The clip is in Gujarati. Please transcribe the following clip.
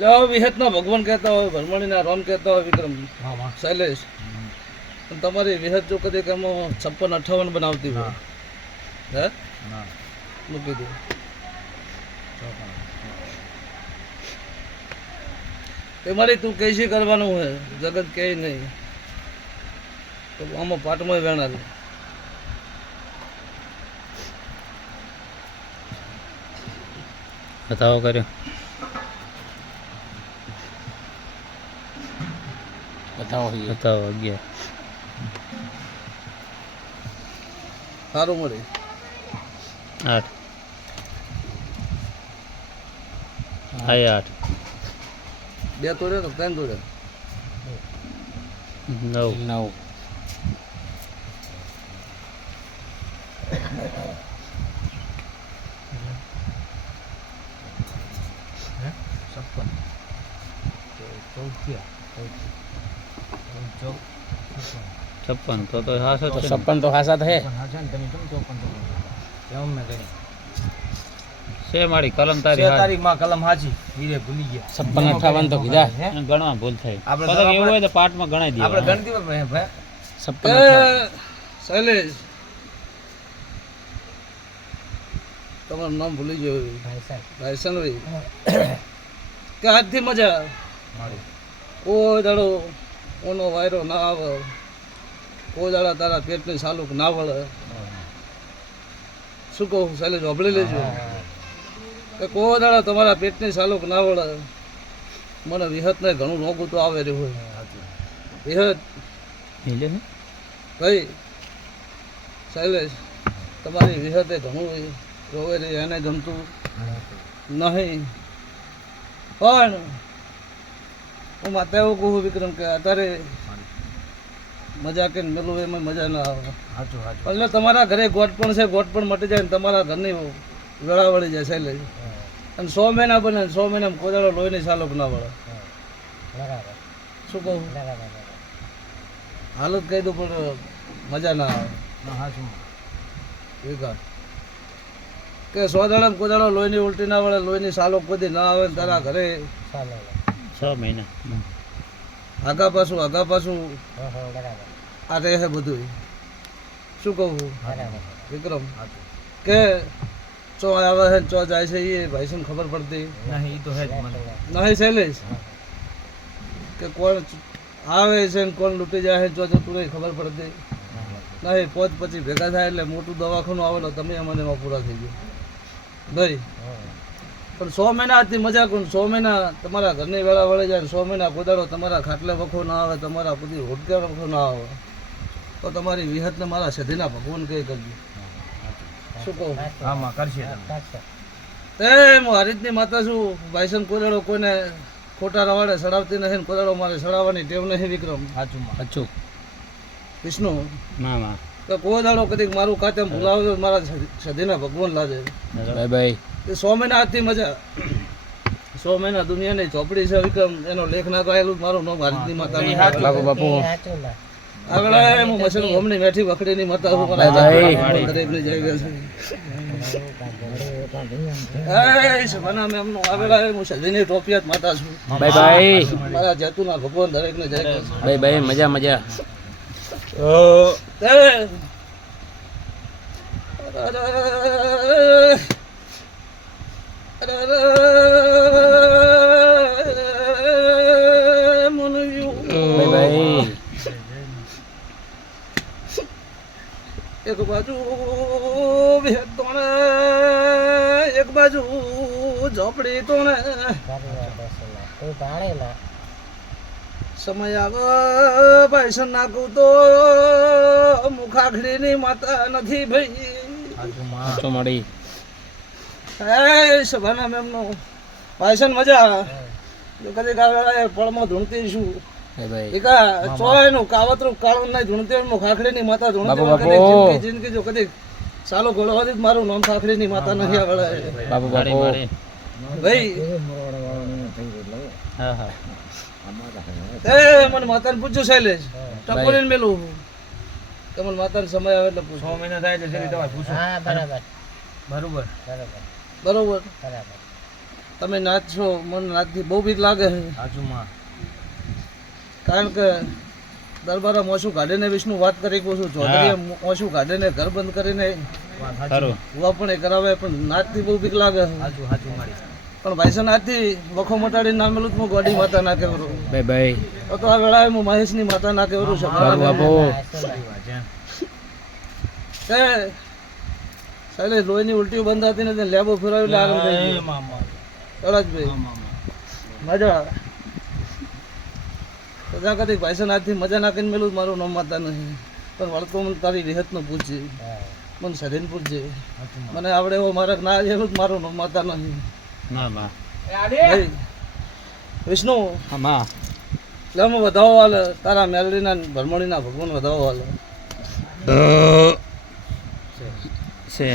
જો વિહતના ભગવાન કહેતા હોય, ભરમણીના રામ કહેતા હોય વિક્રમ શૈલેષ, તમારી વિહત જો કદી કે 56-58 બનાવતી હોય હે મૂકી દો. તમારી તું કૈસી કરવાનું હોય જગત કે નહીં તો આમાં પાટમાં વેણા બતાવો કર્યો બતાવો 11 સારું મળે 8 8 2 તોડે તો 3 તોડે 9 56 तो हासा तो 56 तो हासा है से मारी कलम तारी तारीख માં કલમ હાજી વીરે ભૂલી ગયા 56 58 તો કીધા ગણવા ભૂલ થઈ આપણે પતંગ એવું હોય તો પાર્ટ માં ગણાઈ દઈએ આપણે ગણતી ભાઈ 56 શૈલેષ તમારું નામ ભૂલી ગયો ભાઈસન ભાઈ કે આજથી મજા કોઈ દાડો ઓનો વાયરો ના આવે, કોઈ દાડા તારા પેટની સાલુક ના વળે. શું કહું શૈલેષ વાપરી લેજો કે કોઈ દાડા તમારા પેટની સાલુક ના વળે. મને વિહતને ઘણું રોગું તો આવે રહ્યું હોય વિહત ભાઈ શૈલેષ તમારી વિહતે ઘણું રોવે રહી એને ગમતું નહીં. પણ હું માતા એવું કહું વિક્રમ કે અત્યારે મજા કે મેલું એમાં મજા ના આવે. એટલે તમારા ઘરે ગોટ પણ છે, ગોટ પણ મટી જાય ને તમારા ઘરની વેળા વળી જાય શૈલેષ. અને 100 મહિના બને 100 મહિનામાં કોદાળો લોહીની સાલોક ના વળે. શું કહું હાલત કહી દઉં પણ મજા ના આવે. વિકા કે 100 દાડા કોદાળો લોહીની ઉલટી ના વળે, લોહીની સાલોક બધી ના આવે તારા ઘરે 6 મહિના આગા પાછું આ રહે બધું. શું કહું વિક્રમ કે ચો આવે છે ચો જાય છે એ ભાઈસન ખબર પડતી નહીં શૈલેષ કે કોણ આવે છે ને કોણ લૂંટી જાય છે ચો જતું રહી ખબર પડતી નહીં. પોત પછી ભેગા થાય એટલે મોટું દવાખાનું આવે તો તમે અમને એમાં પૂરા થઈ ગયું ભાઈ. પણ 100 મહિના હતી મજા કોણ 100 મહિના તમારા ઘરની વેળા વળી જાય 100 મહિના કોદાળો તમારા ખાટલે વખો ના આવે, તમારા બધી હોટકે વખો ના આવે તો તમારી વિહતને મારા સધીના ભગવાન કઈ કરજો. શું કહું હું હરિતની માતા છું. ભાઈસન કોદાળો કોઈને ખોટા રવાડે સડાવતી નથી, કોદાળો મારે સડાવવાની ટેવ નહીં વિક્રમ. સાચું વિષ્ણુ ના તો કોદાળો કદીક મારું કાતે ભૂલાવે મારા સધીના ભગવાન લાગે. બાય બાય 100 મહિના હતી મજા. 100 મહિના દુનિયાની ચોપડી છે વિક્રમ, એનો લેખ ના કહેલું મારું નામ હરિતની માતા. બાપુ આગળ હું મસલ ગોમની મેઠી વખડીની માતા હું દરેકની જગ્યા છે. એ સભાના મેં એમનો આગળ હું સજીની ટોપિયાત માતા છું. બાય બાય મારા જતુના ભગવાન દરેકને જગ્યા છે. બાય બાય મજા મજા એક બાજુ તોણે એક બાજુ ઝોપડી તોણે સમય આવે પૈસા નાખું તો મુખાખડીની માતા નથી ભાઈ. સભાના મેમનો પૈસા મજા કદી પળમાં ધૂણતી છું. ચોયનું કાવતરું કાળું નહીં ધૂણતી ખાખડીની માતા ધૂણતી જિંદગી જો કદી સાલો ઘોડો હતી મારું નામ ખાખડીની માતા નથી આગળ ભાઈ. મને માતાને પૂછ્યું શૈલેષ ટકોરીને મેલું કે મને માતાને સમય આવે એટલે પૂછો. 6 મહિના થાય એટલે પૂછો. બરોબર તમે નાચશો મને નાચથી બહુ બીક લાગે છે હાચું માં કારણ કે દરબારે મોસું કાઢીને વિષ્ણુ વાત કરી કહું છું ચૌધરીએ મોસું કાઢીને ઘર બંધ કરીને વાત હાચું ખરું હુવા પણ એ કરાવે પણ નાચથી બહુ બીક લાગે છે હાચું હાચું મારી પણ ભાઈસન આજથી વખો મટાડીને નામેલું હું ગોડી માતા ના કહેવરું બાય બાય તો આ વેળાએ હું મહેશની માતા ના કહેવરું છે સારું બાપુ કે સાલે લોહીની ઉલટીઓ બંધ હતી ને લેબો ફેરવ્યું એટલે આરામ થઈ ગયો મામા કરાજભાઈ મજા આવે તો ત્યાં કદી ભાઈસન આજથી મજા નાખીને મેલું મારું નામ માતા નહીં પણ વળતો મને તારી વિહતનું પૂછજે મને સધીને પૂછજે મને આવડે એવો મારે ના એવું જ મારું નામ માતા નહીં ના માં ભાઈ વિષ્ણુ હા માં એટલે અમે વધાવો હાલે તારા મેલડીના ને ભરમણીના ભગવાન વધાવો હાલે છે